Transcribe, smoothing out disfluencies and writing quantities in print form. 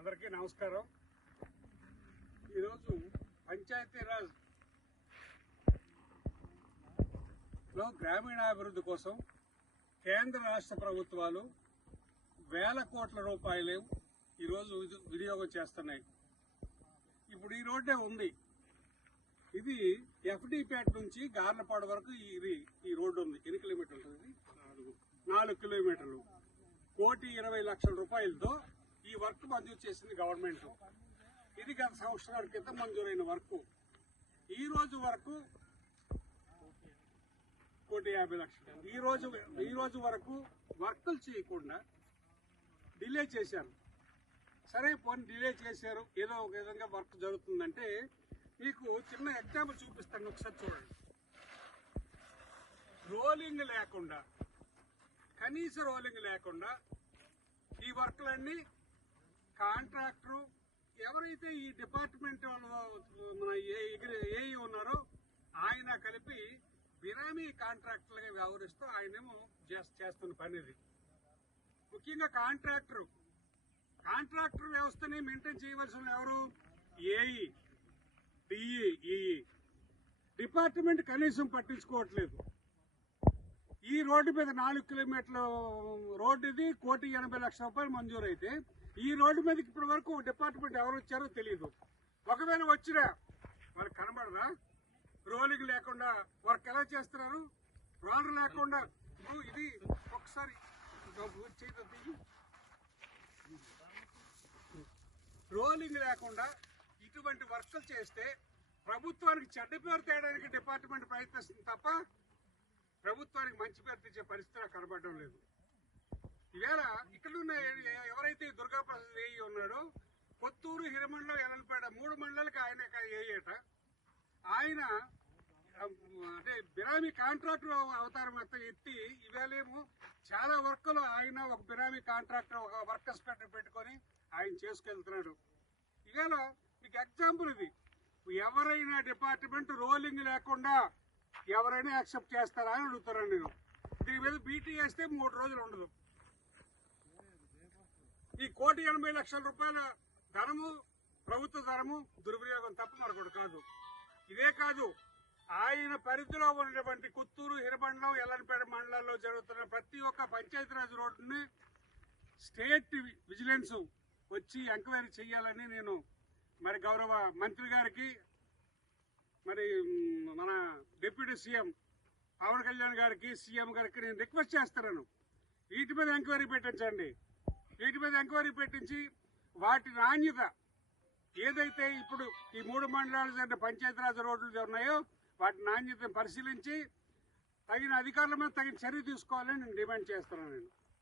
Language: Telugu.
అందరికీ నమస్కారం. ఈరోజు పంచాయతీరాజ్ లో గ్రామీణాభివృద్ధి కోసం కేంద్ర రాష్ట్ర ప్రభుత్వాలు వేల కోట్ల రూపాయలు ఈరోజు వినియోగం చేస్తున్నాయి. ఇప్పుడు ఈ రోడ్డే ఉంది. ఇది ఎఫ్డీపేట నుంచి గార్లపాడు వరకు ఈ రోడ్డు ఉంది. ఎన్ని కిలోమీటర్లు ఉంది? 4 కిలోమీటర్లు. 1,20,00,000 రూపాయలతో ఈ వర్క్ మంజూరు చేసింది గవర్నమెంట్. ఇది గత సంవత్సరాల క్రితం మంజూరైన వర్క్. ఈ రోజు వరకు 1,50,00,000. ఈ రోజు వరకు వర్కులు చేయకుండా డిలే చేశారు. సరే పోనీ డిలే చేశారు, ఏదో ఒక విధంగా వర్క్ జరుగుతుందంటే మీకు చిన్న ఎగ్జాంపుల్ చూపిస్తాను, ఒకసారి చూడండి. రోలింగ్ లేకుండా, కనీస రోలింగ్ లేకుండా ఈ వర్క్లన్నీ కాంట్రాక్టరు ఎవరైతే ఈ డిపార్ట్మెంట్ మన ఏఈ ఉన్నారో ఆయన కలిపి బినామీ కాంట్రాక్టర్లుగా వ్యవహరిస్తూ ఆయనేమో చేస్తున్న పని ఇది. ముఖ్యంగా కాంట్రాక్టర్ వ్యవస్థని మెయింటైన్ చేయవలసిన ఎవరు? AE, DE, EE. డిపార్ట్మెంట్ కనీసం పట్టించుకోవట్లేదు. ఈ రోడ్డు మీద 4 కిలోమీటర్ల రోడ్డు ఇది 1,80,00,000 రూపాయలు మంజూరైతే ఈ రోడ్డు మీదకి ఇప్పటి వరకు డిపార్ట్మెంట్ ఎవరు వచ్చారో తెలియదు. ఒకవేళ వచ్చినా వాళ్ళకి కనబడదా? రోలింగ్ లేకుండా వర్క్ ఎలా చేస్తున్నారు? రోలర్ లేకుండా ఇది ఒకసారి రోలింగ్ లేకుండా ఇటువంటి వర్కులు చేస్తే ప్రభుత్వానికి చెడ్డ పేరు తేయడానికి డిపార్ట్మెంట్ ప్రయత్నిస్తుంది తప్ప ప్రభుత్వానికి మంచి పేరు తెచ్చే పరిస్థితి కనబడడం లేదు. ఈవేళ ఇక్కడున్న ఎవరైతే దుర్గాప్రసాద్ ఏఈ ఉన్నాడో కొత్తూరు, హిరమండలం, ఎల్లపేట 3 మండలాలకు ఆయన ఏఏట. ఆయన అంటే బినామీ కాంట్రాక్టర్ అవతారం ఎత్తి ఈవేళేమో చాలా వర్కులు ఆయన ఒక బినామీ కాంట్రాక్టర్, ఒక వర్కర్స్ పెట్టుకొని ఆయన చేసుకెళ్తున్నాడు. ఈవేళ మీకు ఎగ్జాంపుల్ ఇది. ఎవరైనా డిపార్ట్మెంట్ రోలింగ్ లేకుండా ఎవరైనా యాక్సెప్ట్ చేస్తారా అని అడుగుతాను నేను. దీని మీద బీటీ వేస్తే 3 రోజులు ఉండదు. ఈ 1,80,00,000 రూపాయల ధనము ప్రభుత్వ ధనము దుర్వినియోగం తప్ప మరొకటి కాదు. ఇదే కాదు, ఆయన పరిధిలో ఉన్నటువంటి కుత్తూరు, హిరమండలం, ఎల్లనపేట మండలాల్లో జరుగుతున్న ప్రతి ఒక్క పంచాయతీరాజ్ రోడ్డుని స్టేట్ విజిలెన్స్ వచ్చి ఎంక్వైరీ చేయాలని నేను మరి గౌరవ మంత్రి గారికి, మరి మన డిప్యూటీ సీఎం పవన్ కళ్యాణ్ గారికి, సీఎం గారికి నేను రిక్వెస్ట్ చేస్తున్నాను. వీటి మీద ఎంక్వైరీ పెట్టించండి. వీటి మీద ఎంక్వైరీ పెట్టించి వాటి నాణ్యత ఏదైతే ఇప్పుడు ఈ 3 మండలాలు పంచాయతీరాజ్ రోడ్లు ఉన్నాయో వాటి నాణ్యతను పరిశీలించి తగిన అధికారుల మీద తగిన చర్య తీసుకోవాలని నేను డిమాండ్ చేస్తున్నాను.